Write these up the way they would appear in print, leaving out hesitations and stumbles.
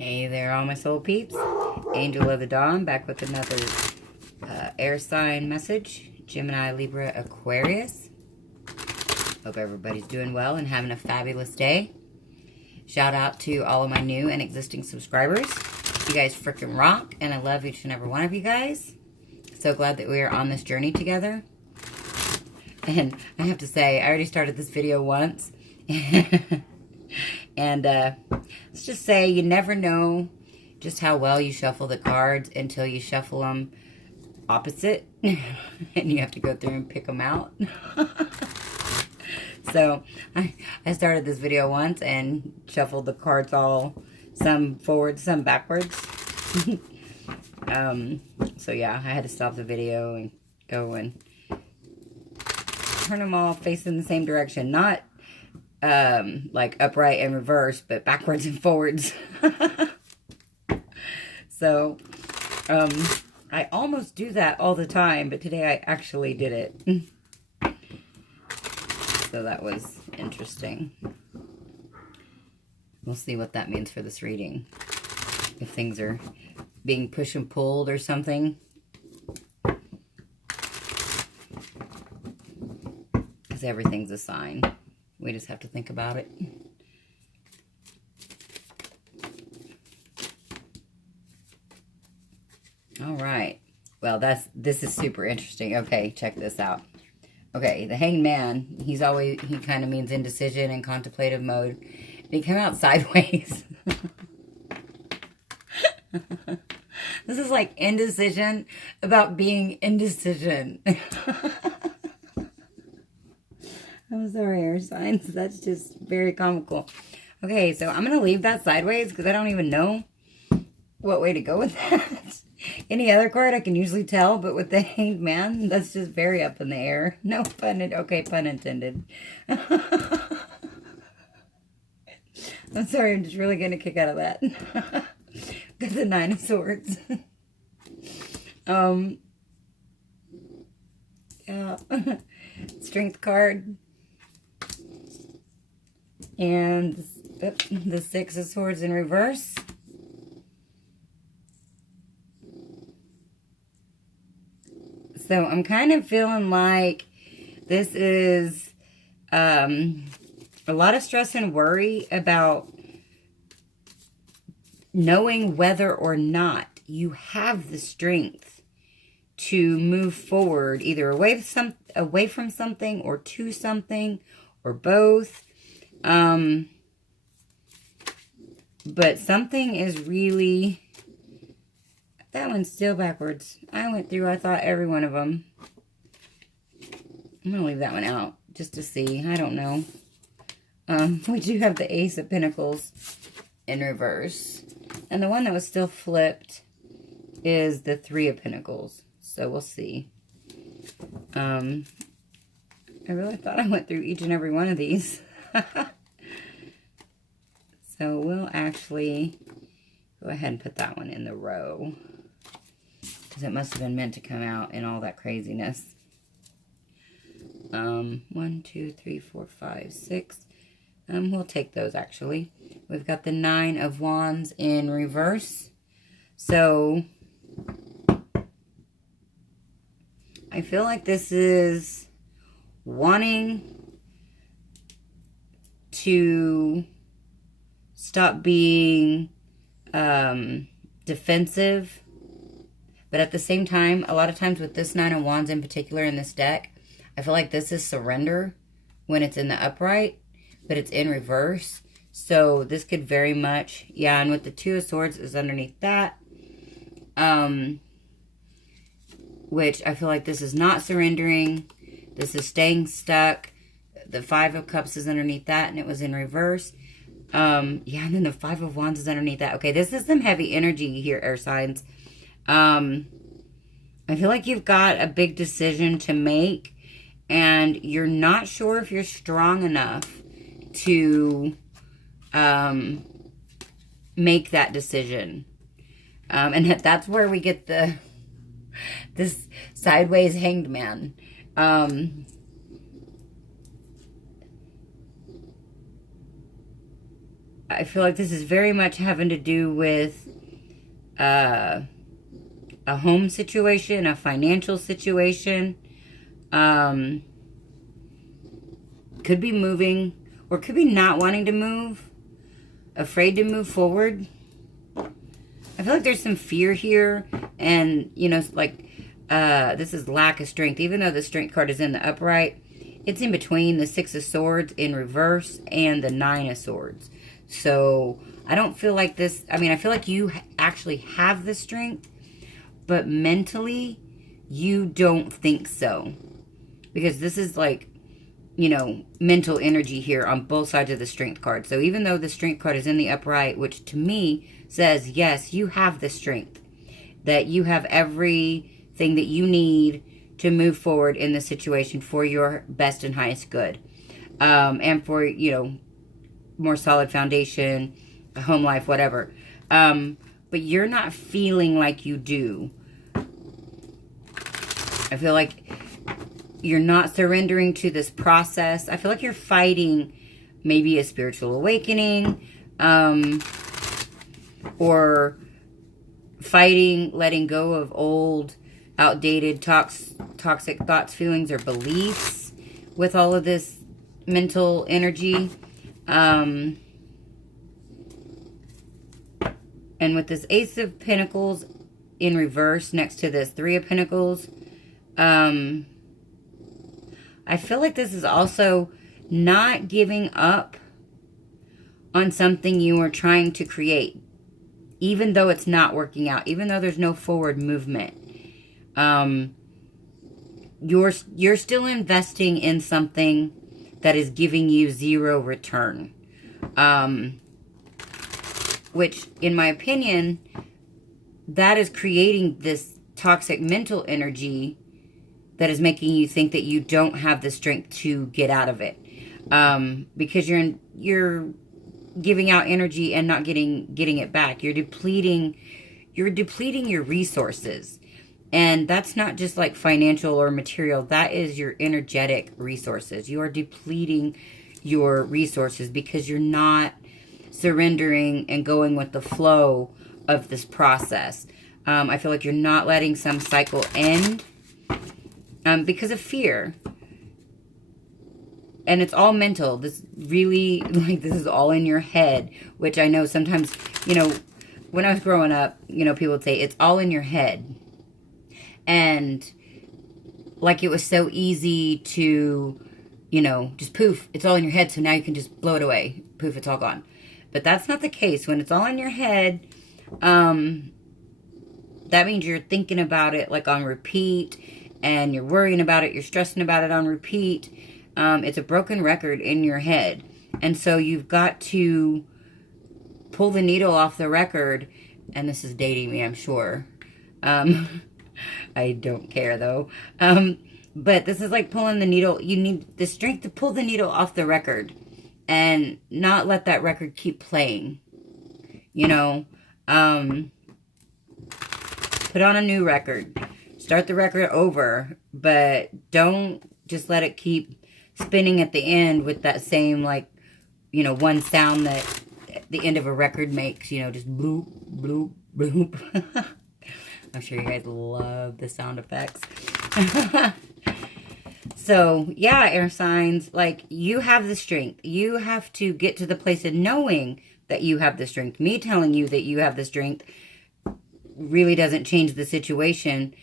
Hey there, all my soul peeps. Angel of the Dawn, back with another air sign message. Gemini, Libra, Aquarius. Hope everybody's doing well and having a fabulous day. Shout out to all of my new and existing subscribers. You guys freaking rock, and I love each and every one of you guys. So glad that we are on this journey together. And I have to say, I already started this video once. And let's just say you never know just how well you shuffle the cards until you shuffle them opposite. And you have to go through and pick them out. So I started this video once and shuffled the cards all, some forward, some backwards. So yeah, I had to stop the video and go and turn them all facing the same direction. Not like upright and reverse, but backwards and forwards. So, I almost do that all the time, but today I actually did it. So that was interesting. We'll see what that means for this reading. If things are being pushed and pulled or something. Because everything's a sign. We just have to think about it. All right. Well, this is super interesting. Okay, check this out. Okay, the Hanged Man, he kind of means indecision and contemplative mode. And he came out sideways. This is like indecision about being indecision. I'm sorry, air signs. That's just very comical. Okay, so I'm going to leave that sideways because I don't even know what way to go with that. Any other card I can usually tell, but with the Hanged Man, that's just very up in the air. No pun intended. Okay, pun intended. I'm sorry, I'm just really getting a kick out of that. Got the Nine of Swords. Yeah. Strength card. And the Six of Swords in reverse. So I'm kind of feeling like this is a lot of stress and worry about knowing whether or not you have the strength to move forward, either away from something or to something or both. But something is really... That one's still backwards. I went through, I thought, every one of them. I'm going to leave that one out just to see. I don't know. We do have the Ace of Pentacles in reverse. And the one that was still flipped is the Three of Pentacles. So we'll see. I really thought I went through each and every one of these. So we'll actually go ahead and put that one in the row. Because it must have been meant to come out in all that craziness. 1, 2, 3, 4, 5, 6. We'll take those actually. We've got the Nine of Wands in reverse. So I feel like this is wanting to stop being defensive, but at the same time, a lot of times with this Nine of Wands in particular in this deck, I feel like this is surrender when it's in the upright, but it's in reverse. So this could very much, yeah, and with the Two of Swords is underneath that, which I feel like this is not surrendering. This is staying stuck. The Five of Cups is underneath that, and it was in reverse. Yeah, and then the Five of Wands is underneath that. Okay, this is some heavy energy here, air signs. I feel like you've got a big decision to make, and you're not sure if you're strong enough to make that decision. And that's where we get this sideways Hanged Man. I feel like this is very much having to do with a home situation, a financial situation. Could be moving, or could be not wanting to move, afraid to move forward. I feel like there's some fear here, and, you know, like, this is lack of strength. Even though the strength card is in the upright, it's in between the Six of Swords in reverse and the Nine of Swords. So, I don't feel like this, I mean, I feel like you actually have the strength, but mentally, you don't think so. Because this is like, you know, mental energy here on both sides of the strength card. So even though the strength card is in the upright, which to me says, yes, you have the strength, that you have everything that you need to move forward in the situation for your best and highest good. And for, you know, more solid foundation, a home life, whatever. But you're not feeling like you do. I feel like you're not surrendering to this process. I feel like you're fighting maybe a spiritual awakening, or fighting letting go of old, outdated, toxic thoughts, feelings, or beliefs with all of this mental energy. And with this Ace of Pentacles in reverse next to this Three of Pentacles, I feel like this is also not giving up on something you are trying to create, even though it's not working out, even though there's no forward movement. You're still investing in something that is giving you zero return. Which, in my opinion, that is creating this toxic mental energy that is making you think that you don't have the strength to get out of it. Because you're giving out energy and not getting it back. You're depleting your resources. And that's not just like financial or material. That is your energetic resources. You are depleting your resources because you're not surrendering and going with the flow of this process. I feel like you're not letting some cycle end because of fear. And it's all mental. This really, like, this is all in your head, which I know sometimes, you know, when I was growing up, you know, people would say, it's all in your head. And, like, it was so easy to, you know, just poof, it's all in your head, so now you can just blow it away. Poof, it's all gone. But that's not the case. When it's all in your head, that means you're thinking about it, like, on repeat, and you're worrying about it, you're stressing about it on repeat. It's a broken record in your head. And so you've got to pull the needle off the record. And this is dating me, I'm sure. I don't care, though. But this is like pulling the needle. You need the strength to pull the needle off the record and not let that record keep playing. You know, put on a new record. Start the record over, but don't just let it keep spinning at the end with that same, like, you know, one sound that the end of a record makes, you know, just bloop, bloop, bloop. I'm sure you guys love the sound effects. So, yeah, air signs, like, you have the strength. You have to get to the place of knowing that you have the strength. Me telling you that you have the strength really doesn't change the situation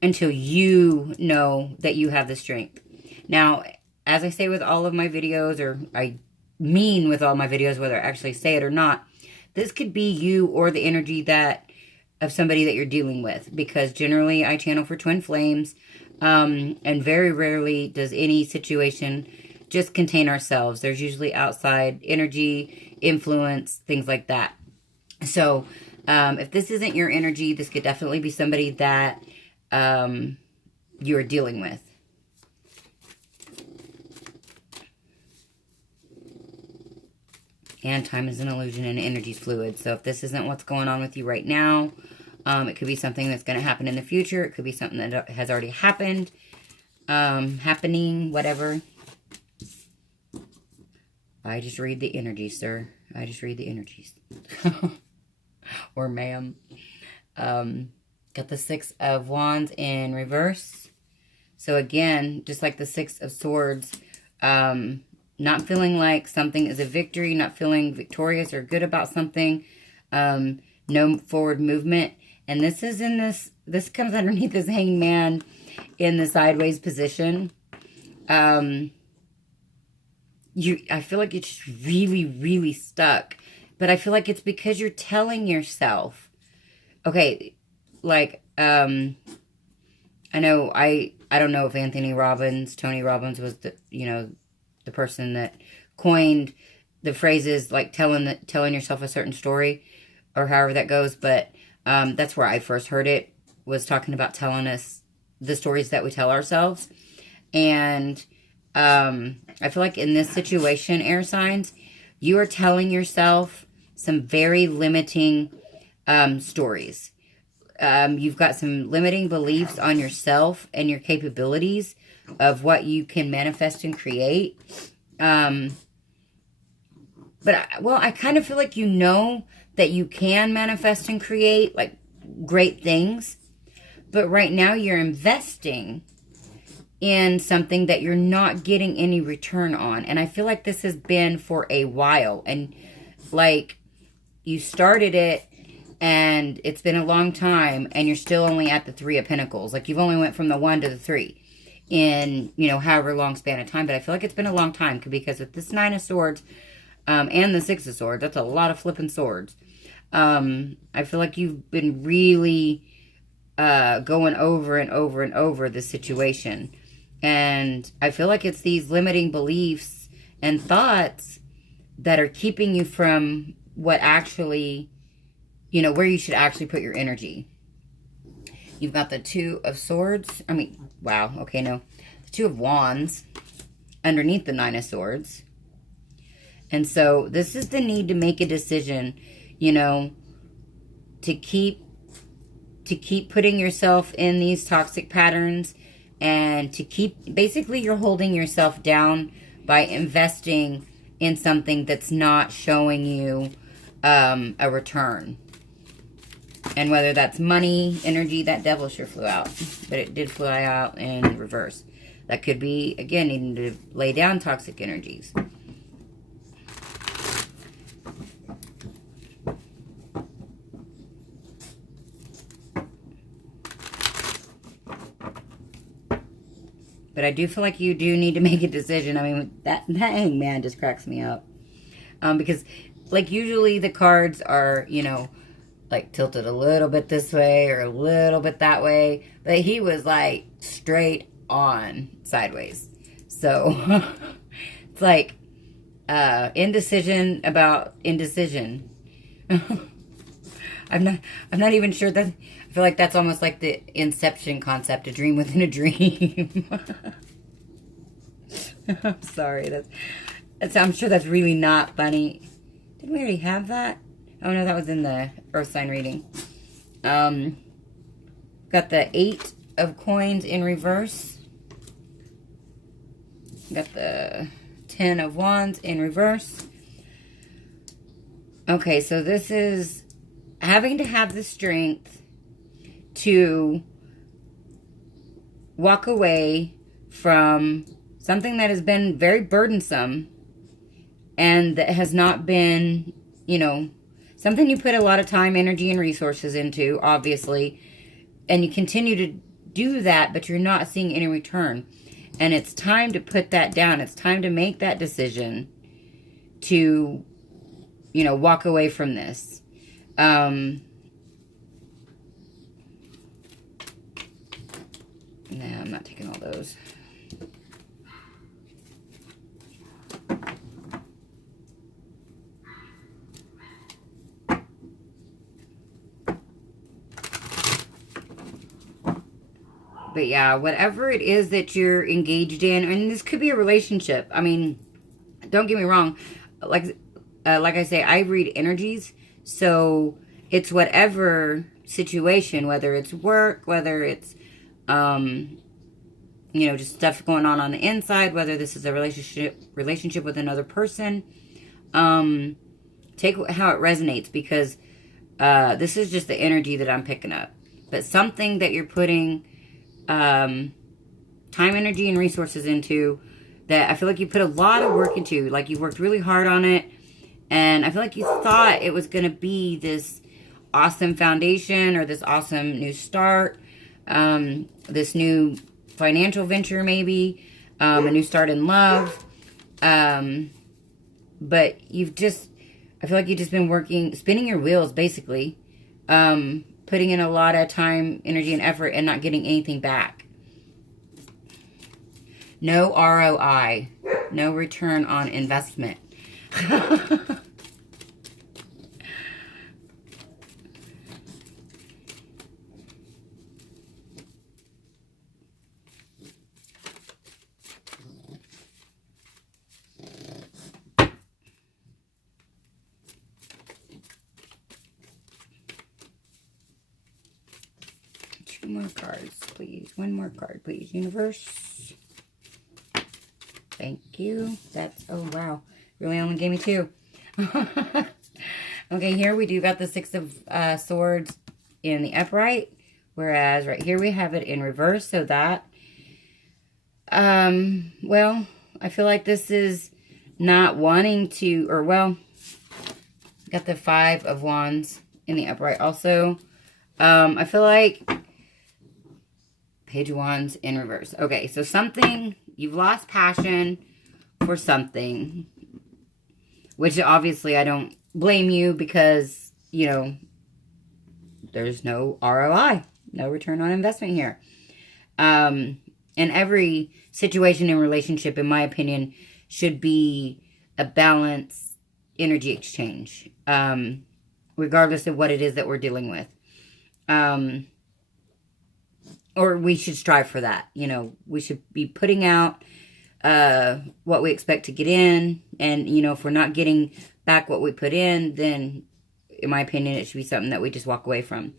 until you know that you have the strength. Now, as I say with all of my videos, or I mean with all my videos, whether I actually say it or not, this could be you or the energy that of somebody that you're dealing with. Because generally I channel for twin flames, and very rarely does any situation just contain ourselves. There's usually outside energy, influence, things like that. So if this isn't your energy, this could definitely be somebody that you're dealing with. And time is an illusion and energy is fluid. So if this isn't what's going on with you right now, it could be something that's going to happen in the future. It could be something that has already happened, happening, whatever. I just read the energies, sir. I just read the energies. Or ma'am. Got the Six of Wands in reverse. So again, just like the Six of Swords, not feeling like something is a victory, not feeling victorious or good about something, no forward movement. And this is in this comes underneath this Hanged Man in the sideways position. I feel like it's just really, really stuck. But I feel like it's because you're telling yourself, okay, like, I know, I don't know if Tony Robbins was the person that coined the phrases like telling yourself a certain story or however that goes. But that's where I first heard it, was talking about telling us the stories that we tell ourselves. And I feel like in this situation, air signs, you are telling yourself some very limiting stories. You've got some limiting beliefs on yourself and your capabilities of what you can manifest and create. But I kind of feel like you know that you can manifest and create like great things. But right now you're investing in something that you're not getting any return on. And I feel like this has been for a while. And like you started it and it's been a long time and you're still only at the Three of Pentacles. Like you've only went from the 1 to the 3 in, however long span of time. But I feel like it's been a long time because with this Nine of Swords and the Six of Swords, that's a lot of flipping swords. I feel like you've been really going over and over and over the situation. And I feel like it's these limiting beliefs and thoughts that are keeping you from what actually, where you should actually put your energy. You've got the Two of Swords. The Two of Wands underneath the Nine of Swords. And so this is the need to make a decision, to keep putting yourself in these toxic patterns, and to keep, basically you're holding yourself down by investing in something that's not showing you a return. And whether that's money, energy, that devil sure flew out. But it did fly out in reverse. That could be, again, needing to lay down toxic energies. But I do feel like you do need to make a decision. I mean, that Hanged Man just cracks me up. Because, like, usually the cards are, like, tilted a little bit this way or a little bit that way. But he was, like, straight on sideways. So, it's like, indecision about indecision. I'm not even sure that... I feel like that's almost like the Inception concept, a dream within a dream. I'm sorry. I'm sure that's really not funny. Didn't we already have that? Oh no, that was in the Earth sign reading. Got the Eight of Coins in reverse. Got the Ten of Wands in reverse. Okay, so this is having to have the strength to walk away from something that has been very burdensome and that has not been, something you put a lot of time, energy, and resources into, obviously, and you continue to do that, but you're not seeing any return. And it's time to put that down. It's time to make that decision to, walk away from this. No, I'm not taking all those. But yeah, whatever it is that you're engaged in, and this could be a relationship. I mean, don't get me wrong. Like I say, I read energies. So it's whatever situation, whether it's work, whether it's, just stuff going on the inside, whether this is a relationship with another person. Take how it resonates, because this is just the energy that I'm picking up. But something that you're putting time, energy, and resources into, that I feel like you put a lot of work into. Like, you worked really hard on it, and I feel like you thought it was going to be this awesome foundation, or this awesome new start, this new financial venture, maybe, a new start in love. But I feel like you've just been spinning your wheels, basically, putting in a lot of time, energy, and effort, and not getting anything back. No ROI, no return on investment. Two more cards, please. One more card, please. Universe. Thank you. Oh, wow. Really only gave me two. Okay, here we do got the Six of Swords in the upright, whereas right here we have it in reverse. So that, well, I feel like this is not wanting to, or well, got the Five of Wands in the upright also. I feel like Page of Wands in reverse. Okay, so you've lost passion for something, which obviously I don't blame you, because, there's no ROI, no return on investment here. And every situation and relationship, in my opinion, should be a balanced energy exchange, regardless of what it is that we're dealing with. Or we should strive for that. We should be putting out what we expect to get in. And, if we're not getting back what we put in, then, in my opinion, it should be something that we just walk away from.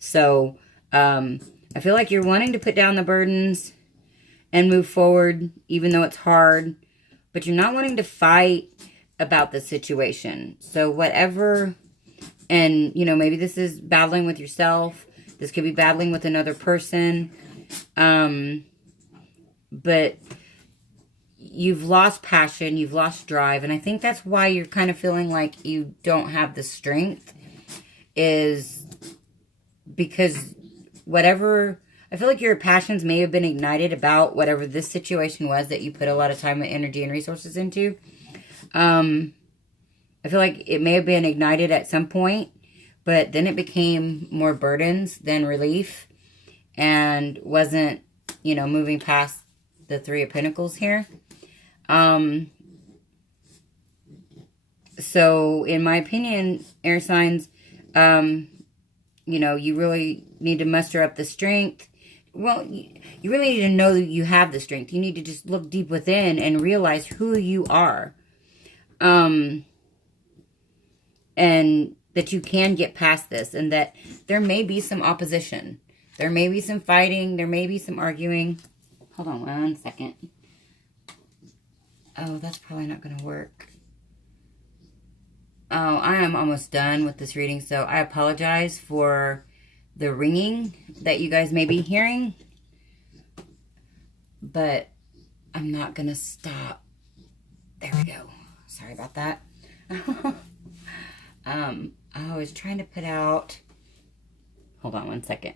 So, I feel like you're wanting to put down the burdens and move forward, even though it's hard. But you're not wanting to fight about the situation. So, whatever, and, maybe this is battling with yourself. This could be battling with another person. But you've lost passion. You've lost drive. And I think that's why you're kind of feeling like you don't have the strength. Is because whatever... I feel like your passions may have been ignited about whatever this situation was that you put a lot of time, energy, and resources into. I feel like it may have been ignited at some point. But then it became more burdens than relief, and wasn't, moving past the Three of Pentacles here. So, in my opinion, air signs, you really need to muster up the strength. Well, you really need to know that you have the strength. You need to just look deep within and realize who you are. And that you can get past this, and that there may be some opposition. There may be some fighting. There may be some arguing. Hold on 1 second. Oh, that's probably not going to work. Oh, I am almost done with this reading, so I apologize for the ringing that you guys may be hearing. But I'm not going to stop. There we go. Sorry about that. I was trying to put out... Hold on 1 second.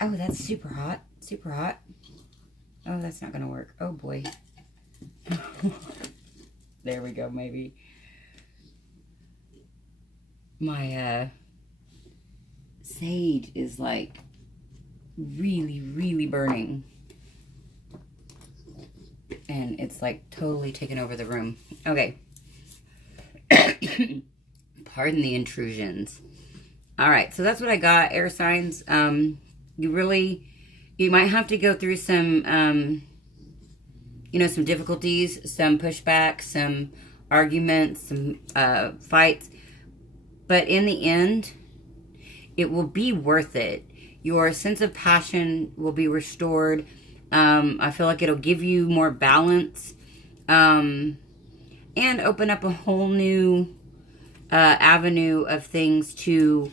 Oh, that's super hot. Super hot. Oh, that's not going to work. Oh, boy. There we go, maybe. My, sage is, like, really, really burning. And it's, like, totally taken over the room. Okay. Pardon the intrusions. All right, so that's what I got, air signs. You might have to go through some, some difficulties, some pushback, some arguments, some fights. But in the end, it will be worth it. Your sense of passion will be restored. I feel like it'll give you more balance and open up a whole new avenue of things to,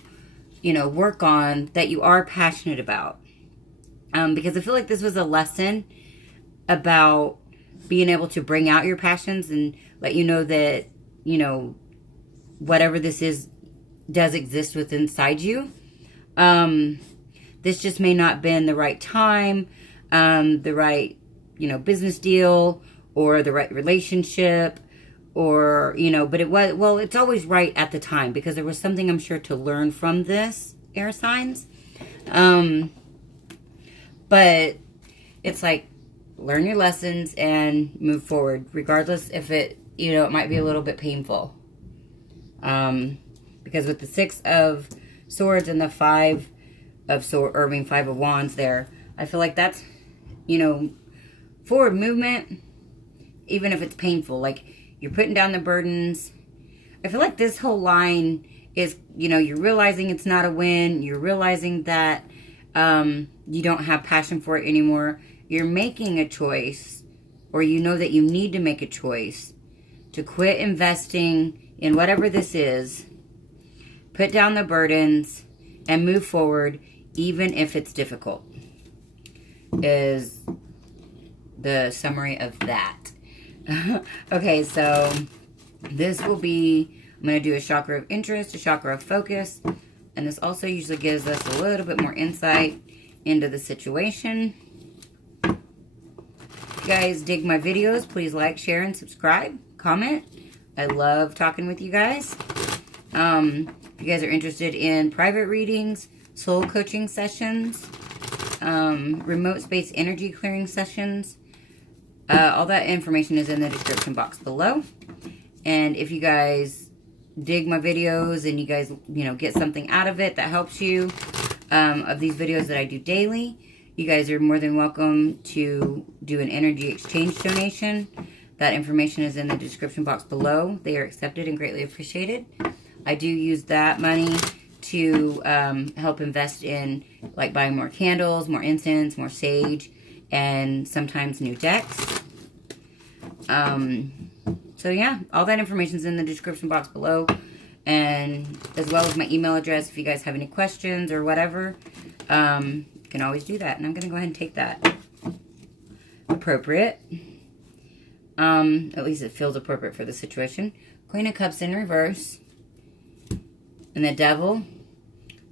work on that you are passionate about. Because I feel like this was a lesson about being able to bring out your passions and let you know that, whatever this is does exist within inside you. This just may not have been the right time, the right, business deal or the right relationship or, but it was, well, it's always right at the time because there was something I'm sure to learn from this, air signs. But it's like, learn your lessons and move forward, regardless if it, it might be a little bit painful. Because with the 6 of Swords and the 5 of Swords, 5 of Wands there, I feel like that's, forward movement, even if it's painful. Like, you're putting down the burdens. I feel like this whole line is, you're realizing it's not a win. You're realizing that you don't have passion for it anymore. You're making a choice, or that you need to make a choice to quit investing in whatever this is, put down the burdens, and move forward, even if it's difficult, is the summary of that. Okay, so this will be, I'm going to do a chakra of interest, a chakra of focus, and this also usually gives us a little bit more insight into the situation. If you guys dig my videos, please like, share, and subscribe. Comment. I love talking with you guys. If you guys are interested in private readings, soul coaching sessions, remote space energy clearing sessions, all that information is in the description box below. And if you guys dig my videos and you guys, get something out of it that helps you, of these videos that I do daily, you guys are more than welcome to do an energy exchange donation. That information is in the description box below. They are accepted and greatly appreciated. I do use that money to help invest in, like, buying more candles, more incense, more sage, and sometimes new decks. So yeah, all that information is in the description box below, and as well as my email address. If you guys have any questions or whatever, you can always do that. And I'm going to go ahead and take that. Appropriate. At least it feels appropriate for the situation. Queen of Cups in reverse. And the Devil.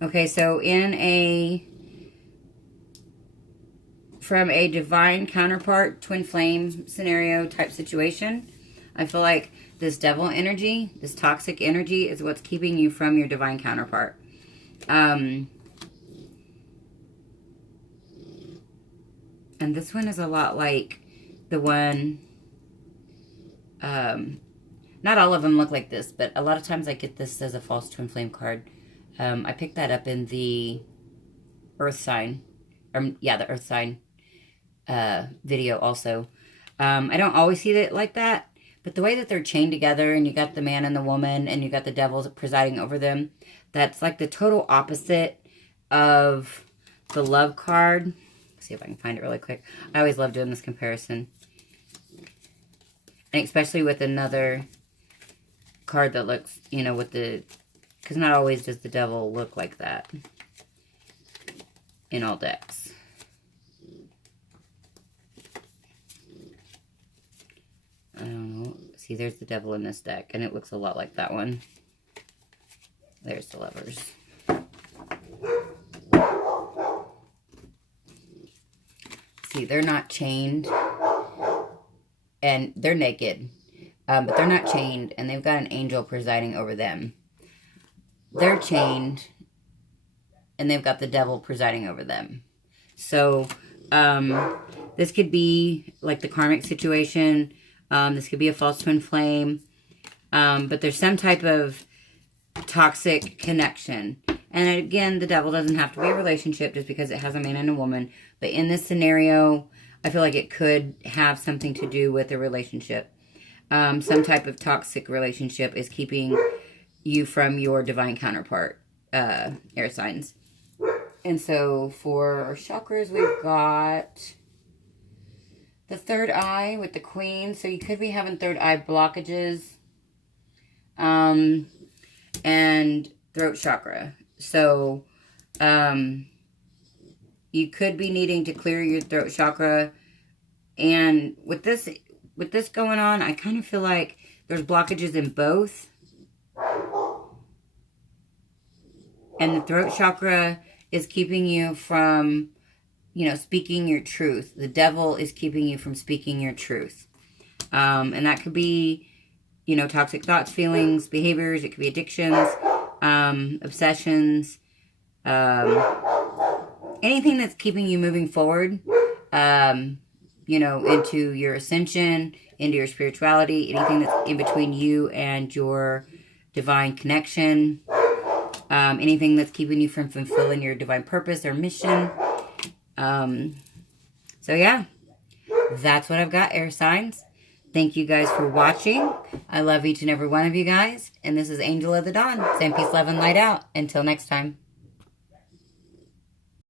Okay, so from a divine counterpart, twin flame scenario type situation, I feel like this devil energy, this toxic energy, is what's keeping you from your divine counterpart. And this one is a lot like the one, not all of them look like this, but a lot of times I get this as a false twin flame card. I picked that up in the Earth sign, the Earth sign video also. I don't always see it like that, but the way that they're chained together and you got the man and the woman and you got the devil presiding over them, that's like the total opposite of the Love card. Let's see if I can find it really quick. I always love doing this comparison. And especially with another card that looks, because not always does the devil look like that in all decks. I don't know. See, there's the devil in this deck, and it looks a lot like that one. There's the Lovers. See, they're not chained, and they're naked, but they're not chained, and they've got an angel presiding over them. They're chained, and they've got the devil presiding over them. So, this could be like the karmic situation. This could be a false twin flame. But there's some type of toxic connection. And again, the devil doesn't have to be a relationship just because it has a man and a woman. But in this scenario, I feel like it could have something to do with a relationship. Some type of toxic relationship is keeping you from your divine counterpart, air signs. And so for our chakras, we've got the third eye with the Queen. So you could be having third eye blockages. And throat chakra. So, you could be needing to clear your throat chakra. And with this going on, I kind of feel like there's blockages in both. And the throat chakra is keeping you from, speaking your truth. The devil is keeping you from speaking your truth. And that could be, toxic thoughts, feelings, behaviors. It could be addictions, obsessions, anything that's keeping you moving forward, into your ascension, into your spirituality, anything that's in between you and your divine connection, anything that's keeping you from fulfilling your divine purpose or mission. So yeah, that's what I've got, air signs. Thank you guys for watching. I love each and every one of you guys. And this is Angel of the Dawn. Send peace, love, and light out. Until next time.